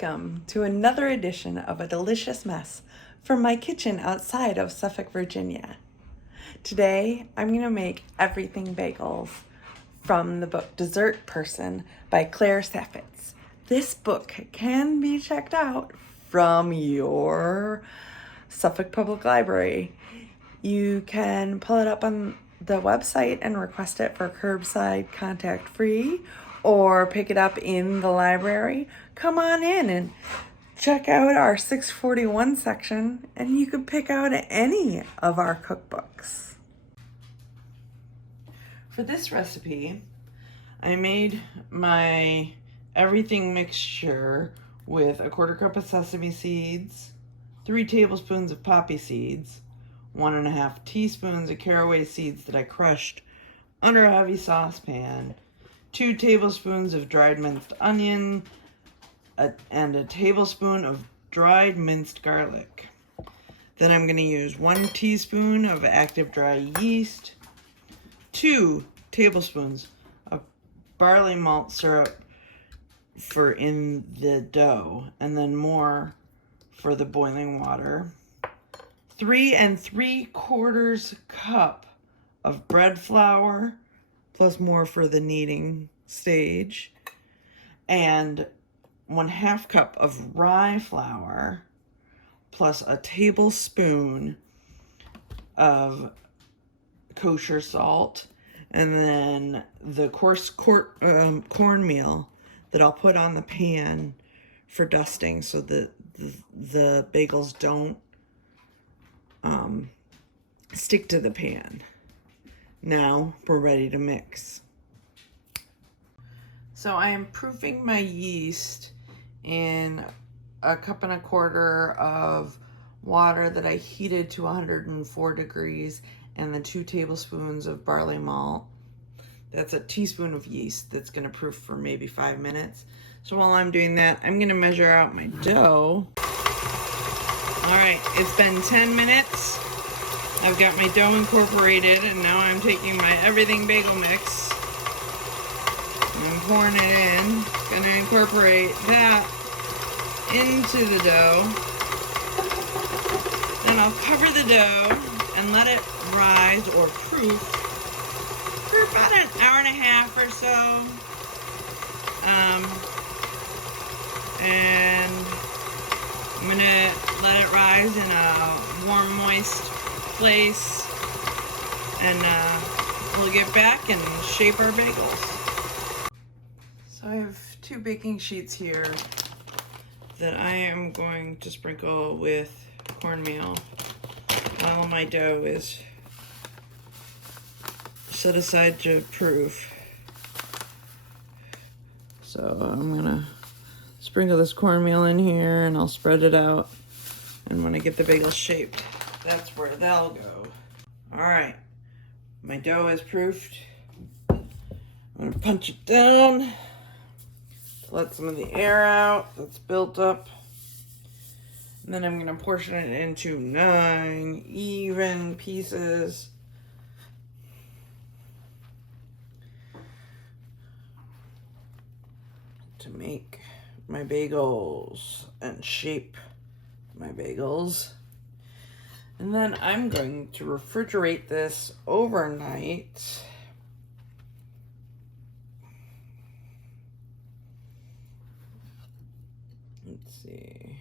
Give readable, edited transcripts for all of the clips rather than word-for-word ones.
Welcome to another edition of A Delicious Mess from my kitchen outside of Suffolk, Virginia. Today, I'm going to make everything bagels from the book Dessert Person by Claire Saffitz. This book can be checked out from your Suffolk Public Library. You can pull it up on the website and request it for curbside contact free, or pick it up in the library. Come on in and check out our 641 section, and you can pick out any of our cookbooks. For this recipe, I made my everything mixture with a 1/4 cup of sesame seeds, 3 tablespoons of poppy seeds, 1.5 teaspoons of caraway seeds that I crushed under a heavy saucepan, 2 tablespoons of dried minced onion, and a tablespoon of dried minced garlic. Then I'm going to use 1 teaspoon of active dry yeast, 2 tablespoons of barley malt syrup for in the dough, and then more for the boiling water, 3 3/4 cup of bread flour, plus more for the kneading stage, and 1/2 cup of rye flour, plus a tablespoon of kosher salt, and then the coarse cornmeal that I'll put on the pan for dusting so that the bagels don't stick to the pan. Now we're ready to mix. So I am proofing my yeast in 1.25 cups of water that I heated to 104 degrees, and then 2 tablespoons of barley malt. That's a teaspoon of yeast that's going to proof for maybe 5 minutes. So while I'm doing that, I'm going to measure out my dough. All right, it's been 10 minutes. I've got my dough incorporated, and now I'm taking my everything bagel mix and I'm pouring it in. Gonna incorporate that into the dough. Then I'll cover the dough and let it rise or proof for about an hour and a half or so. And I'm gonna let it rise in a warm, moist place, and we'll get back and shape our bagels. So I have 2 baking sheets here that I am going to sprinkle with cornmeal while my dough is set aside to proof. So I'm gonna sprinkle this cornmeal in here, and I'll spread it out, and when I get the bagels shaped, that's where they'll go. All right, my dough is proofed. I'm gonna punch it down to let some of the air out that's built up. And then I'm gonna portion it into 9 even pieces. To make my bagels and shape my bagels. And then I'm going to refrigerate this overnight. Let's see.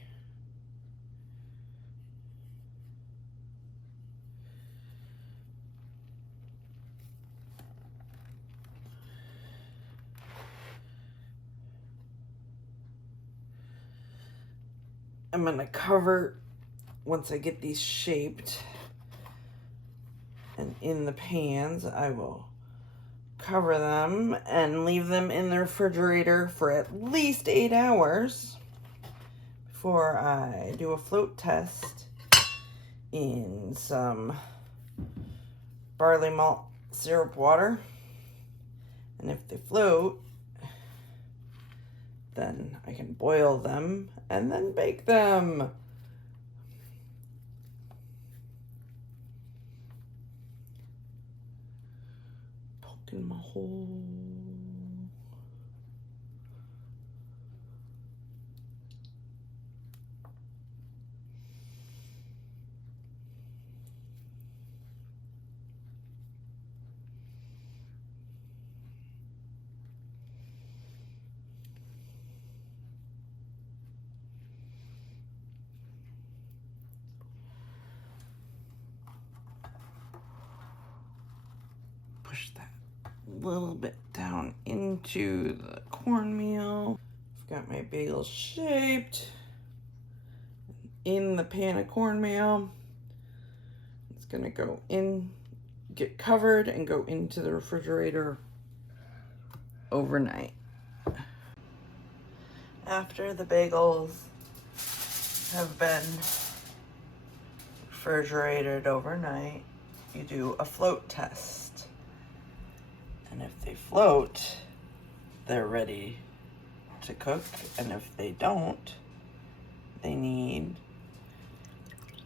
I'm going to cover, once I get these shaped and in the pans, I will cover them and leave them in the refrigerator for at least 8 hours before I do a float test in some barley malt syrup water. And if they float, then I can boil them and then bake them. Poking my hole. push that a little bit down into the cornmeal. I've got my bagels shaped in the pan of cornmeal. It's gonna go in, get covered, and go into the refrigerator overnight. After the bagels have been refrigerated overnight, you do a float test. And if they float, they're ready to cook. And if they don't, they need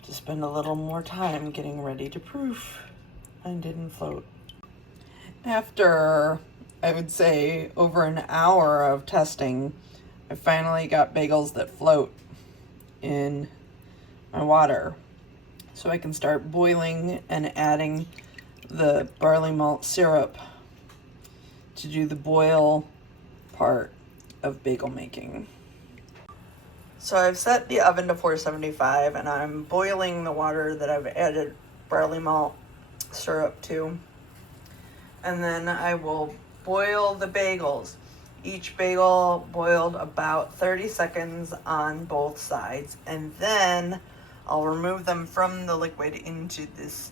to spend a little more time getting ready to proof and didn't float. After, I would say, over an hour of testing, I finally got bagels that float in my water. So I can start boiling and adding the barley malt syrup to do the boil part of bagel making. So I've set the oven to 475 and I'm boiling the water that I've added barley malt syrup to. And then I will boil the bagels. Each bagel boiled about 30 seconds on both sides, and then I'll remove them from the liquid into this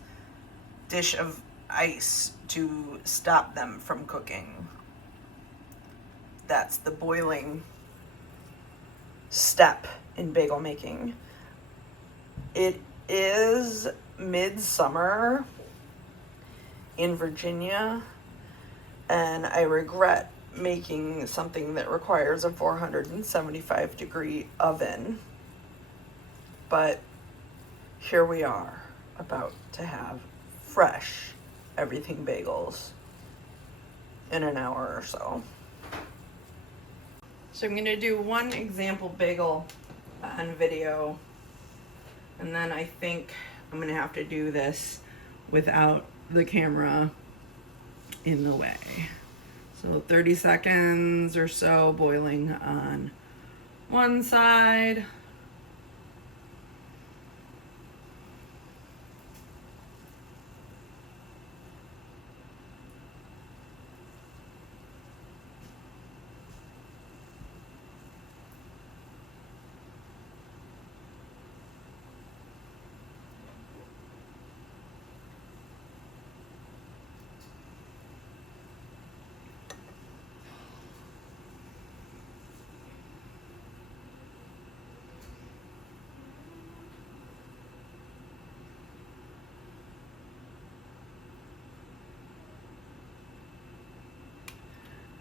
dish of ice to stop them from cooking. That's the boiling step in bagel making. It is midsummer in Virginia, and I regret making something that requires a 475-degree oven. But here we are, about to have fresh everything bagels in an hour or so. So I'm gonna do one example bagel on video, and then I think I'm gonna have to do this without the camera in the way. So 30 seconds or so boiling on one side.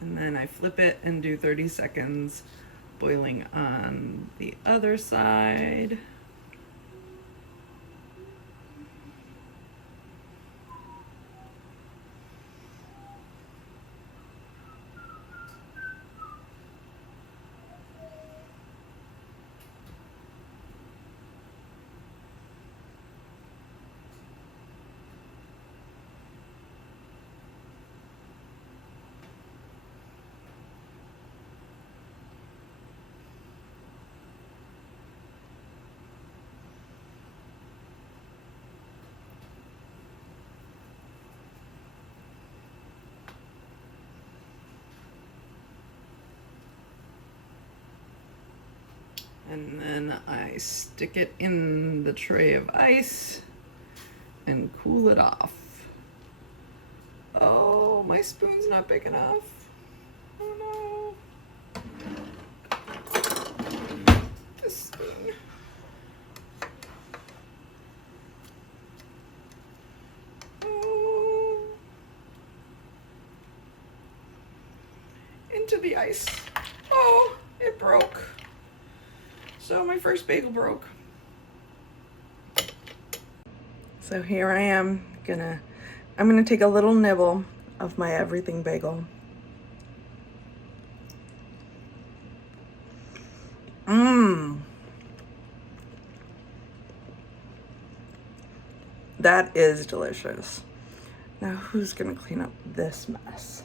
And then I flip it and do 30 seconds boiling on the other side. And then I stick it in the tray of ice and cool it off. Oh, my spoon's not big enough. Oh no. This spoon. Oh. Into the ice. Oh, it broke. So my first bagel broke. So here I am, I'm gonna take a little nibble of my everything bagel. That is delicious. Now who's gonna clean up this mess?